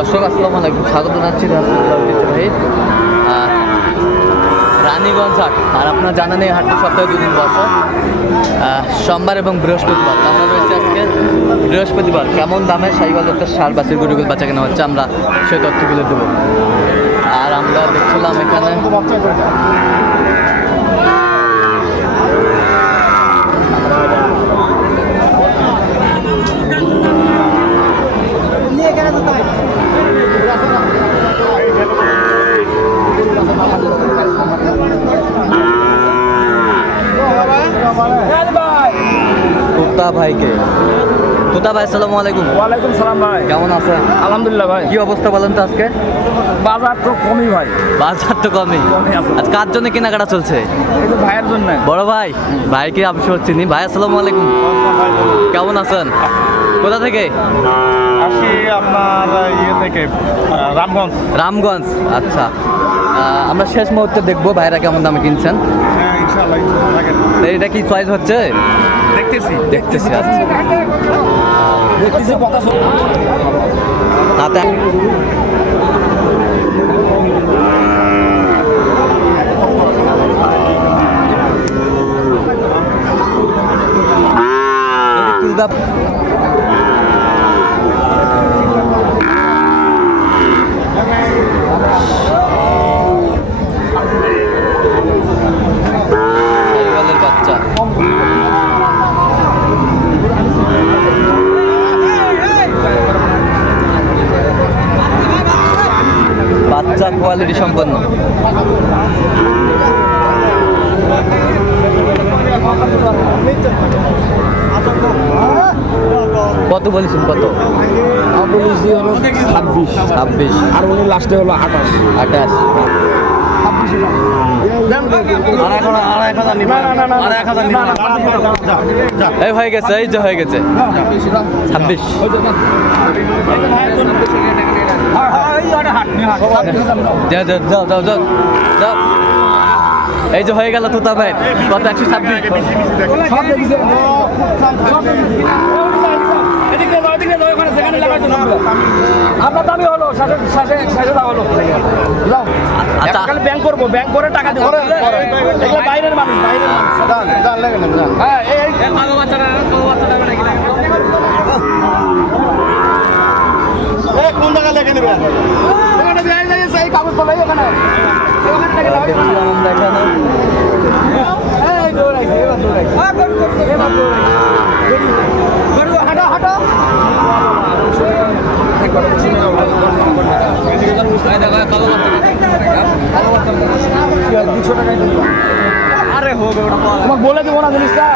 দর্শক, আসসালামু আলাইকুম। স্বাগত জানাচ্ছি রানীগঞ্জ হাট, আর আপনার জানা নেই হাটটি সপ্তাহে দুদিন বসে। সোমবার এবং বৃহস্পতিবার। আমরা রয়েছে আজকে বৃহস্পতিবার। কেমন দামে সাইবাল একটা সার, বাসের গরুগুলো বাচ্চা কেনা হচ্ছে আমরা সেই তথ্যগুলো দেবো। আর আমরা দেখছিলাম এখানে ভাইকে। তোতা ভাই আসসালামু আলাইকুম। ওয়ালাইকুম সালাম ভাই। কেমন আছেন? আলহামদুলিল্লাহ ভাই। কি অবস্থা বলেন তো আজকে? বাজার তো কমই ভাই। বাজার তো কমই। আজ কার জন্য কেনাকাটা চলছে? ভাইয়ের জন্য। বড় ভাই। ভাইকে আমি চিনি। ভাই আসসালামু আলাইকুম। কেমন আছেন? কোথা থেকে? আসি আপনার ইয়ে থেকে রামগঞ্জ। রামগঞ্জ। আচ্ছা। আমরা শেষ মুহূর্তে দেখব ভাইরা কেমন দামে কিনছেন। হ্যাঁ এটা কি চয়েস হচ্ছে? দেখতেছি। দেখতেছি দেখতেছি কথা তাতে তুলগা শাহিওয়ালের বাচ্চা বাচ্চা কোয়ালিটি সম্পন্ন। কত বলেছেন কত? বলেছি হলো ছাব্বিশ। ছাব্বিশ আর উনি লাস্টে হলো আঠাশ। আঠাশ। এই হয়ে গেছে এই যে হয়ে গেছে ছাব্বিশ যাও যাও যাও যাও যাও যাও এই যে হয়ে গেল তুতা ভাই কত একশো ছাব্বিশ সেখানে লাগাইছো না। আপনার দামি। হলো ষাটে ষাটে ষাটে দাম হলো। আচ্ছা। ব্যাংক করব ব্যাংক করে টাকা দেবো। বাইরের মানুষ বাইরের মানুষ। হ্যাঁ এই নাকি কোন জায়গায় লেগে নেবেন? ওখানে। বেরিয়ে যাইছে, এই কাগজ। দেখছিলাম আমরা এখানে এই দৌড়াইছে, বলে দেবো না জিনিসটা।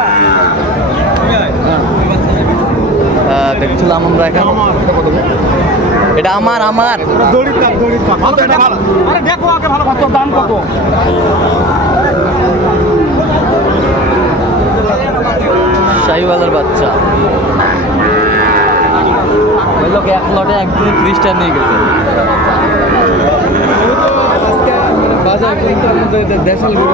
দেখছিলাম আমরা এখানে। এটা আমার আমার। দড়ির দাম দড়ির দাম কত এটা ভালো। আরে দেখো আগে ভালো কত দাম কত? শাহিওয়ালের বাচ্চা। ওই লোক এক লটে একদিনে ত্রিশটা নিয়ে গেছে। বাজার দেশাল গরু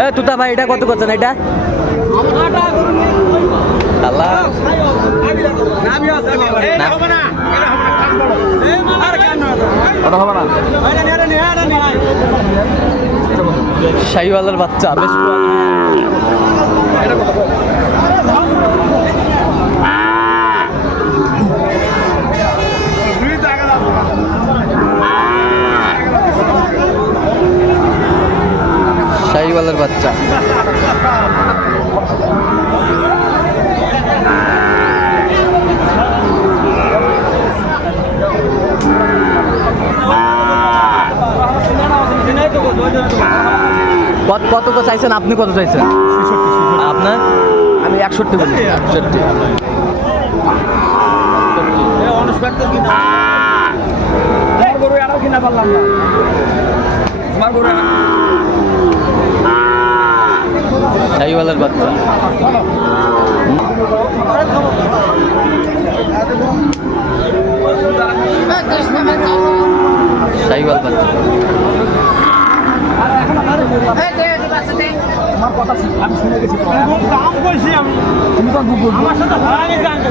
এ তুতা ভাই এটা কত করছেন এটা? শাহিওয়ালের বাচ্চা বেশ শাহিওয়ালের বাচ্চা কত কত কত চাইছেন? আপনি কত চাইছেন? আপনার? আমি একষট্টি বলি। একষট্টি। কিনা পারলাম না তোমার গরু এরা- বাচ্চা শাহিওয়াল বাচ্চা। তোমার কথা শুন- আমি শুনে গেছি তো। দাম কইছি আমি। তুমি তো দুপুর আমার সাথে হারানি জানতে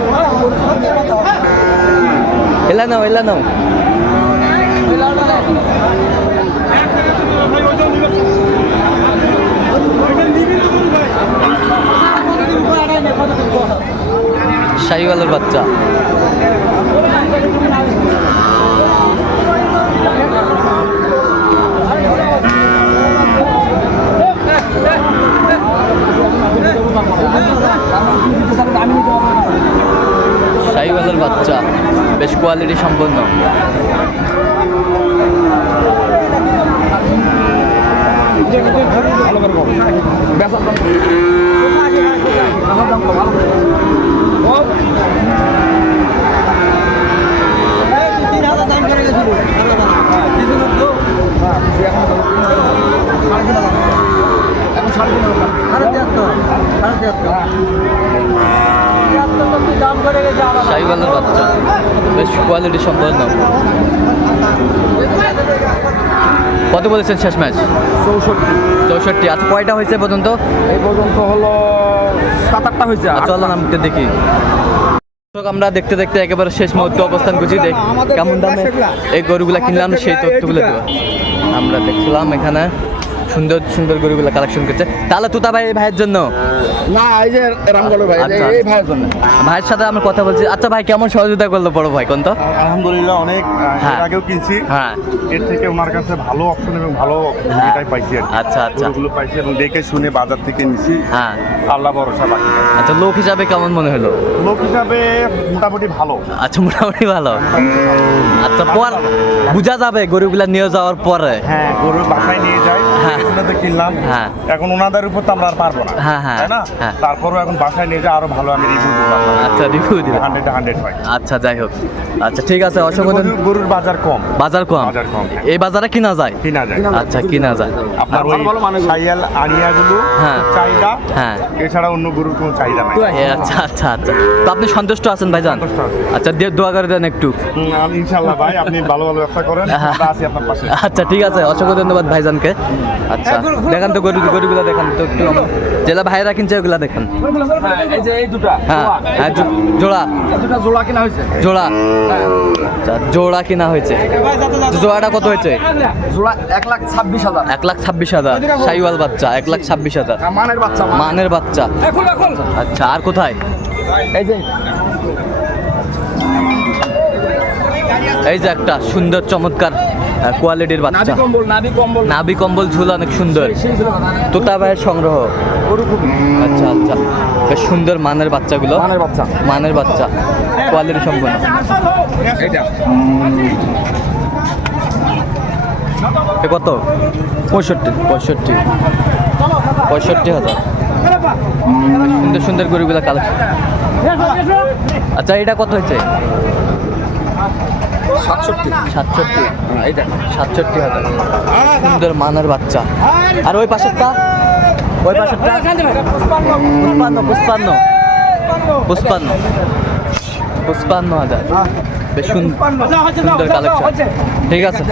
এলা নাও এলা নাও। শাহিওয়ালের বাচ্চা আমি নিতে পারব না। শাহিওয়ালের বাচ্চা বেশ কোয়ালিটি সম্পন্ন। ভালো করে বল। বেচার দাম কত? বেচার দাম কত? ভালো করে বল। বল। হ্যাঁ, কিছু এখন দাম। সাড়ে তিন হাজার। এখন সাড়ে তিন হাজার দাম। শাহিওয়ালের বাচ্চা বেশ কোয়ালিটি সম্পন্ন। কত বলেছেন শেষ ম্যাচ? চৌষট্টি। চৌষট্টি। আচ্ছা কয়টা হয়েছে পর্যন্ত? এই পর্যন্ত হলো সাত আটটা হয়েছে আর চলো নামতে দেখি। আমরা দেখতে দেখতে একেবারে শেষ মুহূর্তে অবস্থান করছি। দেখ কেমন দামে এই গরুগুলা কিনলাম সেই তথ্যগুলো দেবো। আমরা দেখছিলাম এখানে। সুন্দর সুন্দর গরুগুলা কালেকশন করছে। তাহলে তুতা ভাই এই ভাইয়ের জন্য? না এই যে রামগড় ভাই এই আচ্ছা। এই ভাইয়ের জন্য। ভাইয়ের সাথে আমি কথা বলছি। আচ্ছা ভাই কেমন সহযোগিতা করল বড় ভাই কোন তো? আলহামদুলিল্লাহ অনেক হ্যাঁ। আগেও কিনছি। হ্যাঁ। এর থেকে ওনার কাছে ভালো অপশন এবং ভালো হ্যাঁ। এটাই পাইছি আর আচ্ছা, আচ্ছা। গরুগুলো পাইছি এবং দেখে শুনে বাজার থেকে নিছি। হ্যাঁ। আল্লাহ ভরসা বাকি আচ্ছা লোক হিসাবে কেমন মনে হলো? লোক হিসাবে মোটামুটি ভালো। আচ্ছা মোটামুটি ভালো। আচ্ছা পর বোঝা যাবে গরুগুলা নিয়ে যাওয়ার পরে। হ্যাঁ গরু বাসায় নিয়ে যাই হ্যাঁ। ওনাদের কিনলাম। হ্যাঁ। এখন ওনাদের উপর তো আমরা আর পারব না। হ্যাঁ, হ্যাঁ, তাই না? হ্যাঁ। তারপরেও এখন বাসায় নিয়ে আরও ভালো আমি রিভিউ দেবো আচ্ছা রিভিউ দিবে হান্ড্রেড হান্ড্রেড হয়। আচ্ছা যাই হোক। আচ্ছা ঠিক আছে অসংখ্য গরুর- গরুর বাজার কম। বাজার কম? বাজার কম। এই বাজারে কিনা যায়? কিনা যায়। আচ্ছা কিনা যায়। আপনার ওই। সাইয়াল আনিয়াগুলো হ্যাঁ। চাহিদা। হ্যাঁ। এছাড়া অন্য গরুর কোনো চাহিদা নাই। আচ্ছা আচ্ছা আচ্ছা। তো আপনি সন্তুষ্ট আছেন ভাইজান? সন্তুষ্ট আচ্ছা দিয়ে দোয়া করে দেন একটু। ইনশাল্লাহ ভাই আপনি ভালো ভালো ব্যবসা করেন। আমরা আছি আপনার পাশে। আচ্ছা ঠিক আছে। অসংখ্য ধন্যবাদ ভাইজানকে। আচ্ছা দেখান তো গরু গরুগুলো দেখান তো একটু। জেলা ভাইরা কিনছে ওগুলা দেখেন। হ্যাঁ এই যে এই দুটা হ্যাঁ জোড়া। হ্যাঁ জোড়া। কিনা হয়েছে? জোড়া। আচ্ছা জোড়া কিনা হয়েছে। জোড়াটা কত হয়েছে? জোড়া এক লাখ ছাব্বিশ হাজার। এক লাখ ছাব্বিশ হাজার। সাইওয়াল বাচ্চা এক লাখ ছাব্বিশ হাজার। হ্যাঁ, মানের বাচ্চা মানের। বাচ্চা। আচ্ছা আর কোথায়? এই যে। এই যে একটা সুন্দর চমৎকার কোয়ালিটির বাচ্চা। কম্বল নাভি কম্বল। ঝুল অনেক সুন্দর। তোতা ভাইয়ের সংগ্রহ। আচ্ছা আচ্ছা। বেশ সুন্দর মানের বাচ্চাগুলো। মানের বাচ্চা। মানের বাচ্চা। কোয়ালিটি সম্পন্ন। এ কত? পঁয়ষট্টি। পঁয়ষট্টি। পঁয়ষট্টি হাজার। সুন্দর সুন্দর গরুগুলো কালেকশন আচ্ছা এটা কত হয়েছে? সাতষট্টি। সাতষট্টি। হ্যাঁ, এইটা সাতষট্টি হাজার। সুন্দর মানের বাচ্চা। আর ওই পাশেরটা? ওই পাশেরটা? পুষ্পান্ন পুষ্পান্ন। পুষ্পান্ন। পুষ্পান্ন হাজার। বেশ সুন- সুন্দর কালেকশন ঠিক আছে।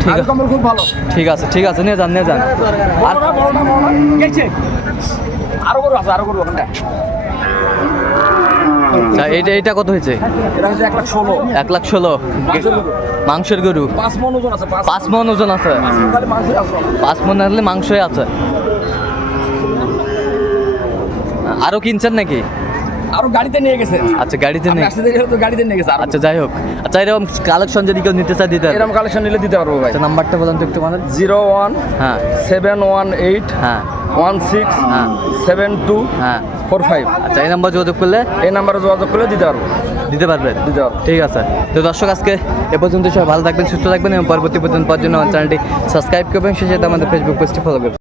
ঠিক আছে। খুব ভালো ঠিক আছে ঠিক আছে। নিয়ে যান নিয়ে যান। আর আরও আরও আচ্ছা, এইটা এইটা কত হয়েছে? এটা হচ্ছে এক লাখ ষোলো। এক লাখ ষোলো। মাংসের গরু। পাঁচ মন ওজন আছে পাঁচ মন। ওজন আছে। পাঁচ মন হলে মাংসই আছে। আরও কিনছেন নাকি? আরও গাড়িতে নিয়ে গেছে। আচ্ছা গাড়িতে হলে তো গাড়িতে নিয়ে গেছে আরও। আচ্ছা যাই হোক। আচ্ছা এরকম কালেকশন যদি কেউ নিতে চায় দিতে এরকম কালেকশন নিলে দিতে পারব ভাই। আচ্ছা নাম্বারটা বলেন তো একটু মানে জিরো ওয়ান হ্যাঁ। সেভেন ওয়ান এইট হ্যাঁ। ওয়ান সিক্স হ্যাঁ। সেভেন টু হ্যাঁ। ফোর ফাইভ আচ্ছা এই নাম্বার যোগাযোগ করলে? এই নাম্বারে যোগাযোগ করলে দিতে পারব। দিতে পারবেন দিতে পারব। ঠিক আছে। তো দর্শক আজকে এ পর্যন্ত সবাই ভালো থাকবেন সুস্থ থাকবেন এবং পরবর্তী পর্যন্ত পাওয়ার জন্য আমার চ্যানেলটি সাবস্ক্রাইব করবেন। সেই সাথে আমাদের ফেসবুক পেজটি ফলো করবেন।